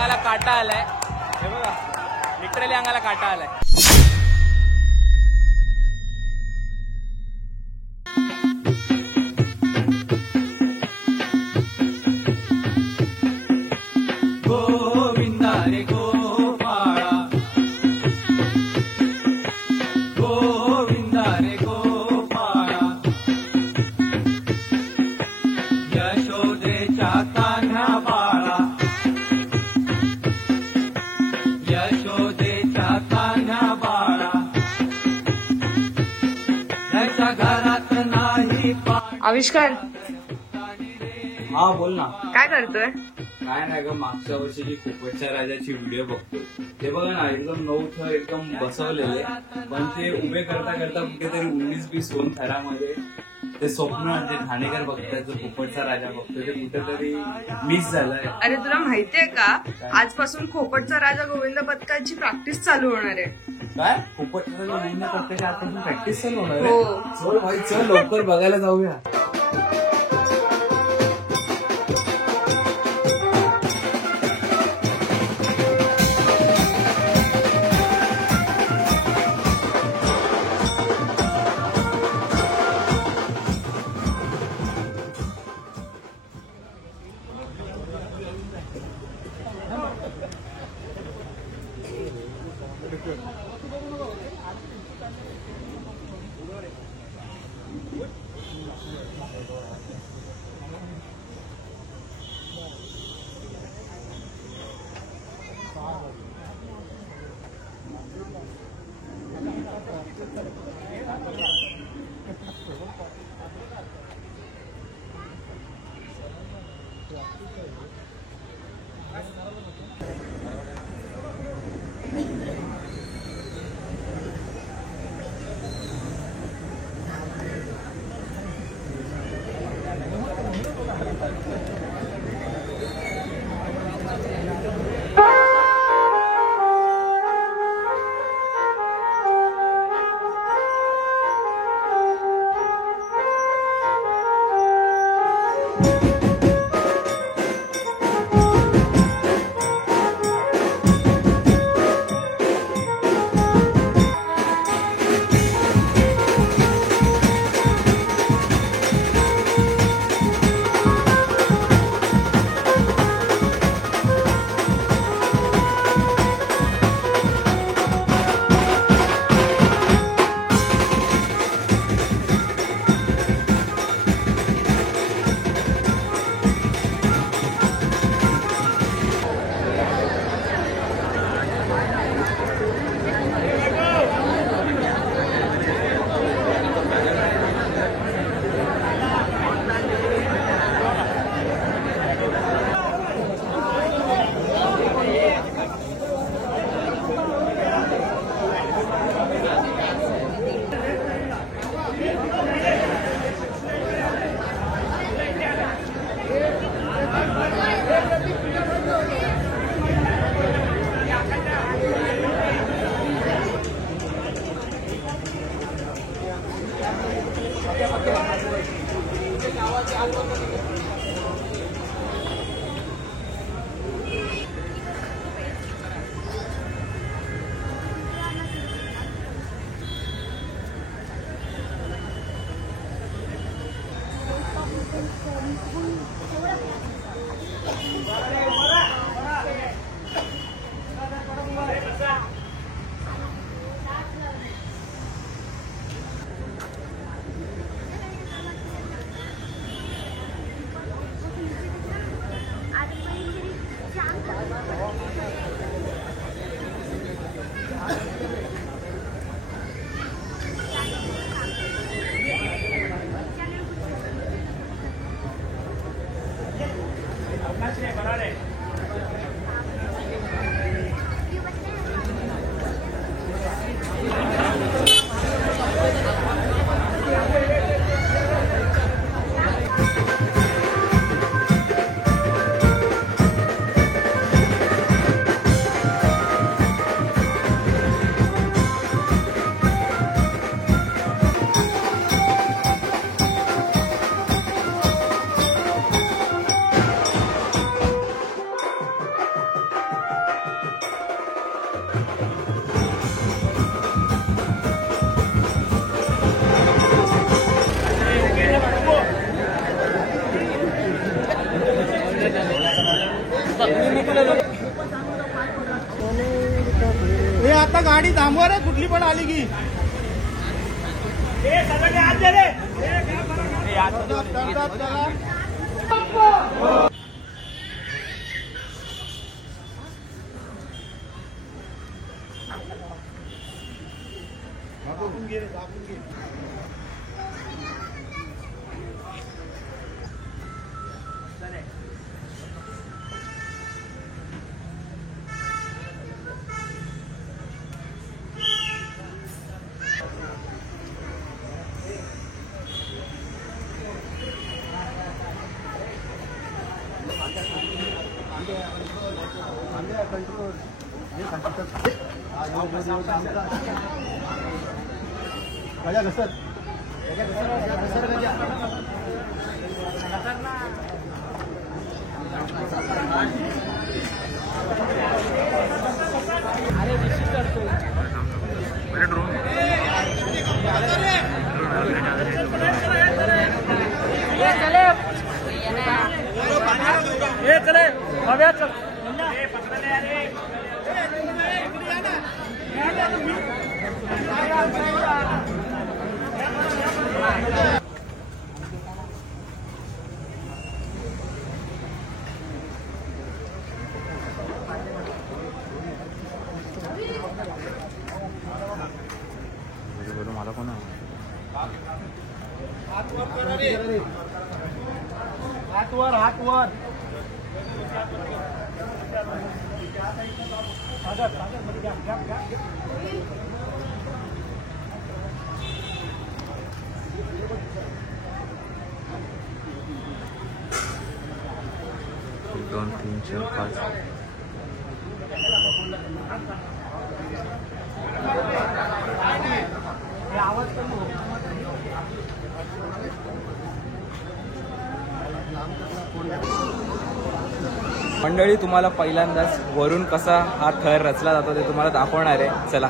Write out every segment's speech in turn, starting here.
अंगाला काटा आलाय, हे बघा लिटरली अंगाला काटा आलाय. गोविंदा रे गोपाळा, गोविंदा रे गोपाळा, यशोदेच्या कान्हा बाळा, यशोदेच्या कान्हा बाळा, त्याच्या घरात नाही पाणी. आविष्कार, हा बोल ना. काय करतोय? काय नाही ग, मागच्या वर्षीची खूपच्या राजाची व्हिडिओ बघतोय. ते बघा ना, एकदम नऊ एकदम बसवलेले, पण ते उभे करता करता कुठेतरी 19-20 होऊन थरामध्ये ते स्वप्न जे ठाणेकर बघताय, जो पोपटचा राजा बघतोय, ते कुठेतरी मिस झालंय. अरे तुला माहितीये का, आजपासून खोपटचा राजा गोविंद पथकाची प्रॅक्टिस चालू होणार आहे. काय पोपटचा राजा गोविंद पथकाची आजपासून प्रॅक्टिस चालू होणार आहे? हो. चल भाई चल, लवकर बघायला जाऊया. हे आता गाडी थांबवा रे, कुठली पण आली की गजा घसर चले हव्या चल मला कोण हात वर हात वर दोन तीन चार पाच मंडळी, तुम्हाला पहिल्यांदाच वरून कसा हा थर रचला जातो ते तुम्हाला दाखवणार आहे. चला.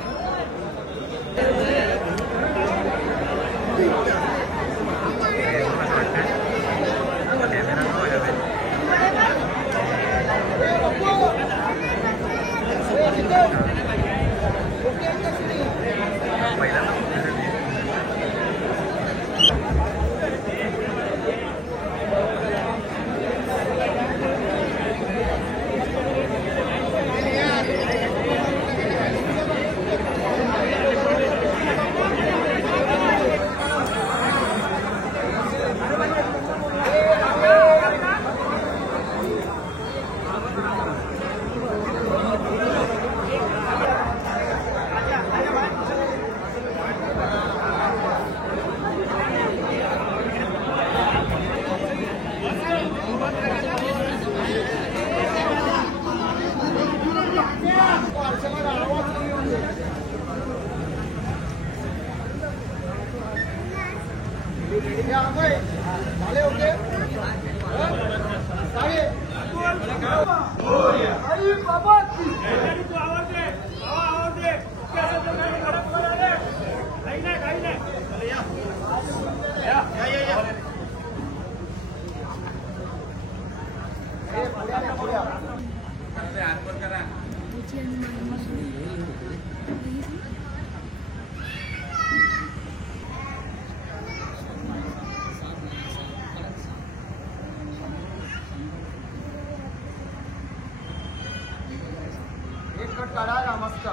मस्त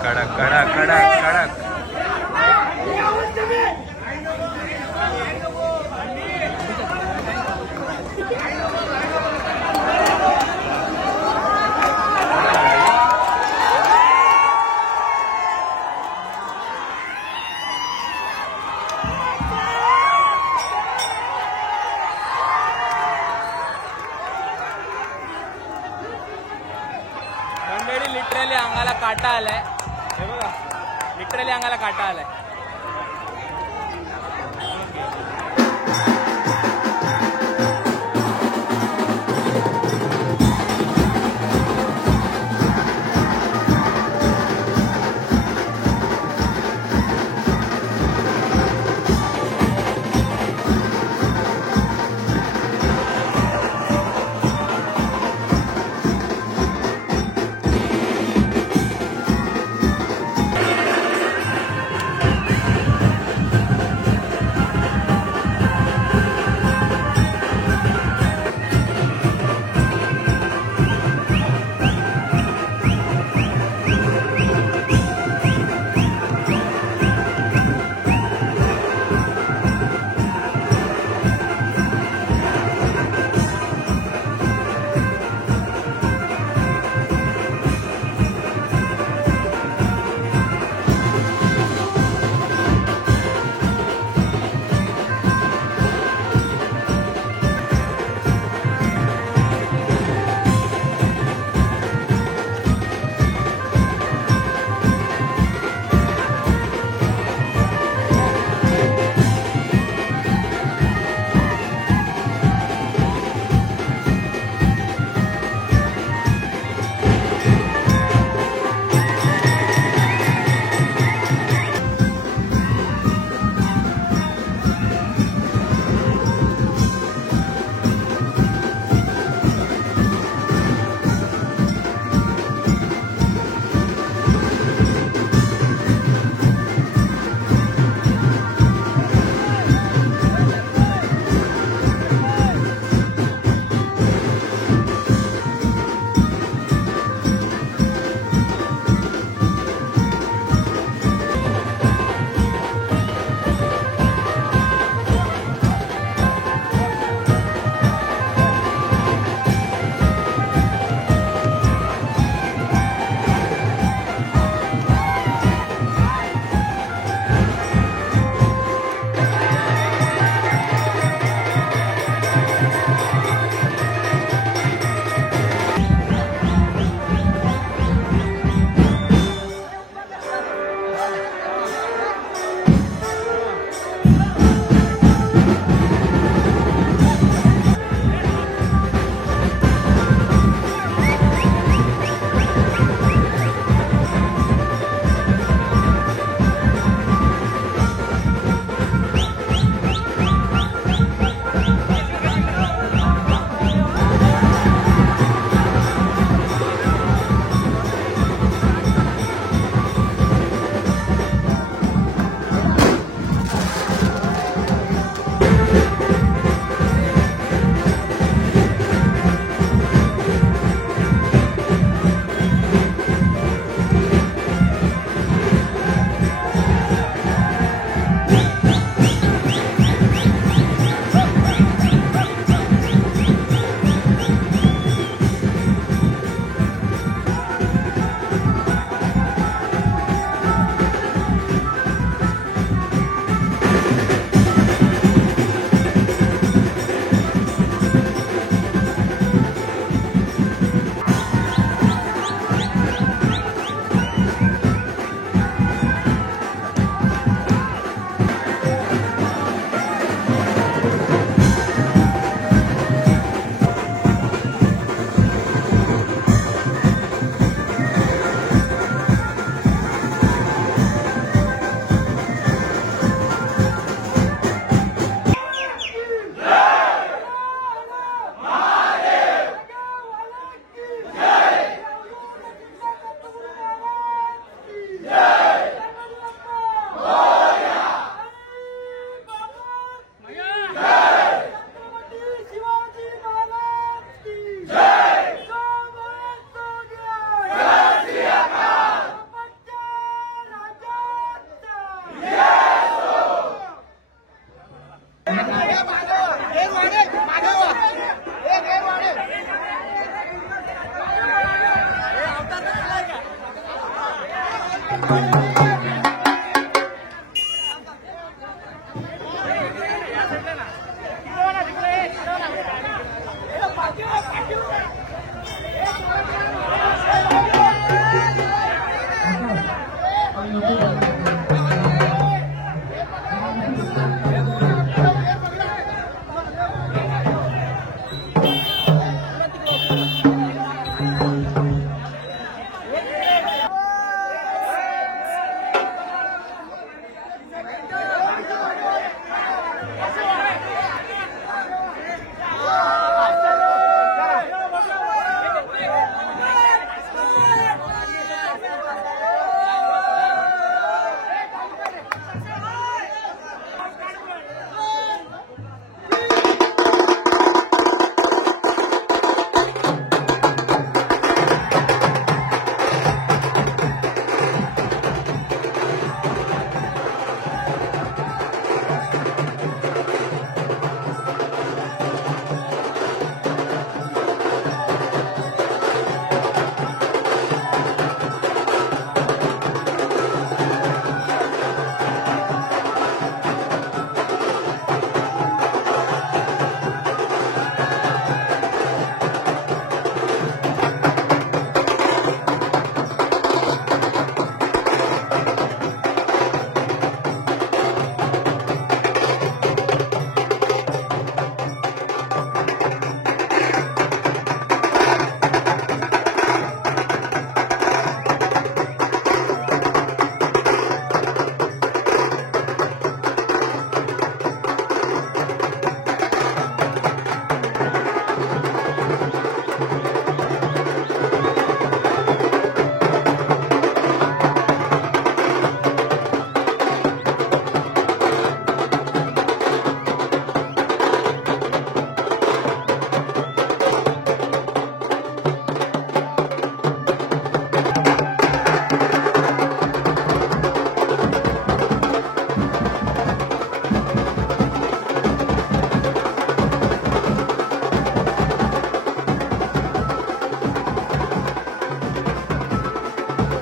कडक कडक कडक कडक लिटरली अंगाला काटा आलाय. हे बघा, लिटरली अंगाला काटा आलाय.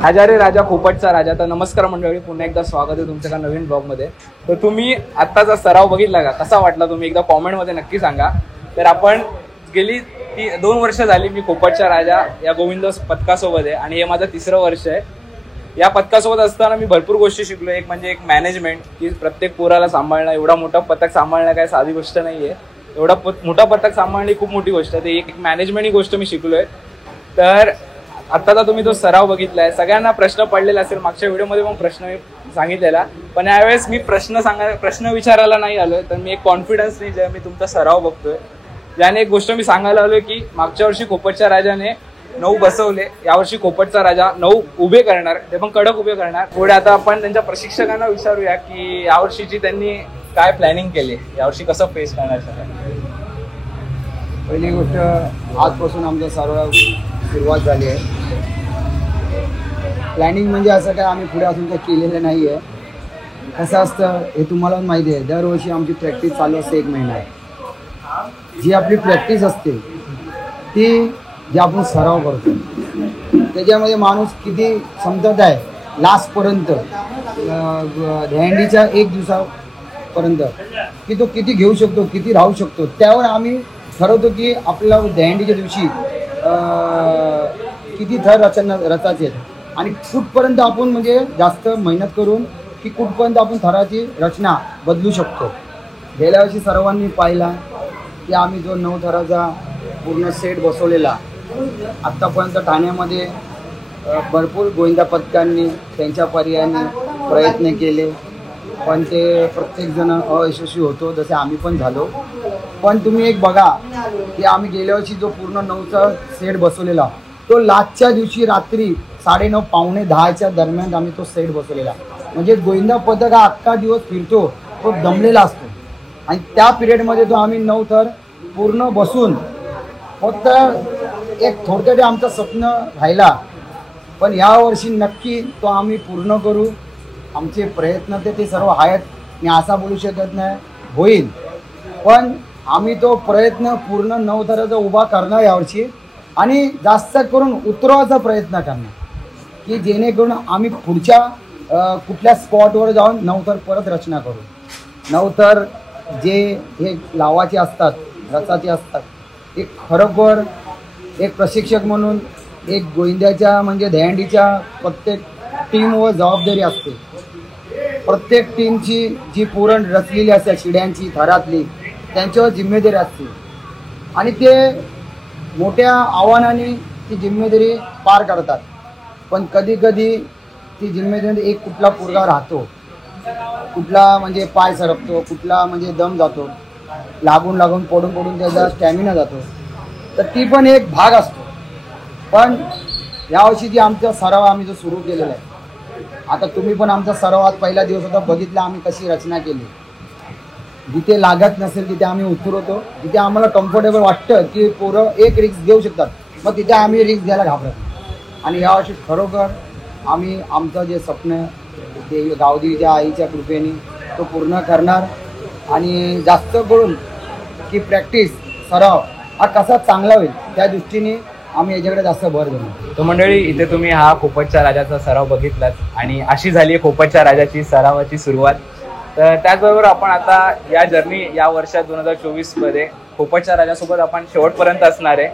राजा रे राजा खोपटचा राजा. तर नमस्कार मंडळी, पुन्हा एकदा स्वागत आहे तुमच्या नवीन ब्लॉगमध्ये. तर तुम्ही आत्ताचा सराव बघितला का, कसा वाटला तुम्ही एकदा कॉमेंटमध्ये नक्की सांगा. तर आपण गेली 2 वर्ष झाली मी खोपटचा राजा या गोविंद पथकासोबत आहे आणि हे माझं 3रं वर्ष आहे. या पथकासोबत असताना मी भरपूर गोष्टी शिकलो. एक म्हणजे एक मॅनेजमेंट, की प्रत्येक पोराला सांभाळणं, एवढा मोठा पथक सांभाळणं काय साधी गोष्ट नाही आहे. एवढा मोठा पथक सांभाळणे खूप मोठी गोष्ट आहे. ते एक मॅनेजमेंट ही गोष्ट मी शिकलोय. तर आत्ताचा तुम्ही तो सराव बघितलाय, सगळ्यांना प्रश्न पडलेला असेल. मागच्या व्हिडिओमध्ये पण प्रश्न मी सांगितलेला, पण यावेळेस मी प्रश्न विचारायला नाही आलोय. तर मी एक कॉन्फिडन्सने जे मी तुमचा सराव बघतोय, ज्याने एक गोष्ट मी सांगायला आलोय की मागच्या वर्षी खोपटच्या राजाने 9 बसवले, यावर्षी खोपटचा राजा 9 उभे करणार, ते पण कडक उभे करणार. पुढे आता आपण त्यांच्या प्रशिक्षकांना विचारूया की यावर्षीची त्यांनी काय प्लॅनिंग केली, यावर्षी कसं फेस करणार. पहिली गोष्ट, आजपासून आमचा सराव सुरुवात झाली आहे. प्लॅनिंग म्हणजे असं काय आम्ही पुढे अजून काही केलेलं नाही आहे. कसं असतं हे तुम्हाला माहिती आहे, दरवर्षी आमची प्रॅक्टिस चालू असते 1 महिना. जी आपली प्रॅक्टिस असते ती जे आपण सराव करतो त्याच्यामध्ये माणूस किती समजत आहे लास्टपर्यंत, दहीहंडीच्या 1 दिवसापर्यंत की तो किती घेऊ शकतो, किती राहू शकतो. त्यावर आम्ही ठरवतो की आपल्याला दहीहंडीच्या दिवशी किती थर रचायचे आणि कुठपर्यंत आपण म्हणजे जास्त मेहनत करून की कुठपर्यंत आपण थराची रचना बदलू शकतो. गेल्या वर्षी सर्वांनी पाहिला की आम्ही जो 9 थराचा पूर्ण सेट बसवलेला. आत्तापर्यंत ठाण्यामध्ये भरपूर गोविंदा पथकांनी त्यांच्या पर्यायाने प्रयत्न केले, पण ते प्रत्येकजण अयशस्वी होतो, जसे आम्ही पण झालो. पण तुम्ही एक बघा की आम्ही गेल्या वर्षी जो पूर्ण 9चा सेट बसवलेला, तो लास्टच्या दिवशी रात्री 9:30 पावणे 10च्या दरम्यान आम्ही तो सेट बसवलेला. म्हणजे गोविंदा पथक हा अख्खा दिवस फिरतो, तो दमलेला असतो आणि त्या पिरियडमध्ये तो आम्ही 9 थर पूर्ण बसून फक्त एक थोडक्यात आमचं स्वप्न राहिला. पण यावर्षी नक्की तो आम्ही पूर्ण करू. आमचे प्रयत्न ते सर्व आहेत, मी असा बोलू शकत नाही होईल, पण आम्ही तो प्रयत्न पूर्ण 9 थराचा उभा करणार यावर्षी आणि जास्त करून उतरवायचा प्रयत्न करणार की जेणेकरून आम्ही पुढच्या कुठल्या स्पॉटवर जाऊन 9 थर परत रचना करू. 9 थर जे हे लावाचे असतात, रचाचे असतात, एक खरोखर एक प्रशिक्षक म्हणून एक गोविंद्याच्या म्हणजे दहीहंडीच्या प्रत्येक टीमवर जबाबदारी असते. प्रत्येक टीमची जी पुरण रचलेली असते शिड्यांची थरातली, त्यांच्यावर जिम्मेदारी असते आणि ते मोठ्या आव्हानाने ती जिम्मेदारी पार करतात. पण कधी कधी ती जिम्मेदारी एक कुठला पोरगा राहतो, कुठला म्हणजे पाय सरकतो, कुठला म्हणजे दम जातो, लागून पडून त्याचा स्टॅमिना जातो. तर ती पण एक भाग असतो. पण यावर्षी जी आमचा सराव आम्ही जो सुरू केलेला आहे, आता तुम्ही पण आमचा सरावात पहिला दिवस होता, बघितला आम्ही कशी रचना केली. जिथे लागत नसेल तिथे आम्ही उतरवतो, जिथे आम्हाला कम्फर्टेबल वाटतं की पोरं एक रिस्क घेऊ शकतात, मग तिथे आम्ही रिस्क घ्यायला घाबरत. आणि यावर्षी खरोखर आम्ही आमचं जे स्वप्न ते गावदेवीच्या आईच्या कृपेने तो पूर्ण करणार आणि जास्त करून की प्रॅक्टिस सराव हा कसा चांगला होईल त्या दृष्टीने आम्ही याच्याकडे जास्त भर देणार. तर मंडळी, इथे तुम्ही हा खोपटच्या राजाचा सराव बघितलात आणि अशी झाली खोपटच्या राजाची सरावाची सुरुवात. तर त्याचबरोबर आपण आता या जर्नी या वर्षात 2024मध्ये खोपटच्या राजासोबत आपण शेवटपर्यंत असणार आहे.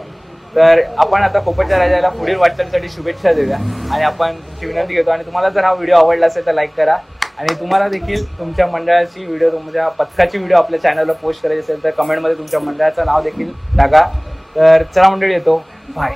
तर आपण आता खोपटच्या राजाला पुढील वाटचालीसाठी शुभेच्छा देऊया आणि आपण तुमची विनंती घेतो. आणि तुम्हाला जर हा व्हिडिओ आवडला असेल तर लाईक करा आणि तुम्हाला देखील तुमच्या मंडळाची व्हिडिओ, तुमच्या पथकाची व्हिडिओ आपल्या चॅनलला पोस्ट करायची असेल तर कमेंटमध्ये तुमच्या मंडळाचं नाव देखील टाका. तर चला मंडळी, येतो, बाय.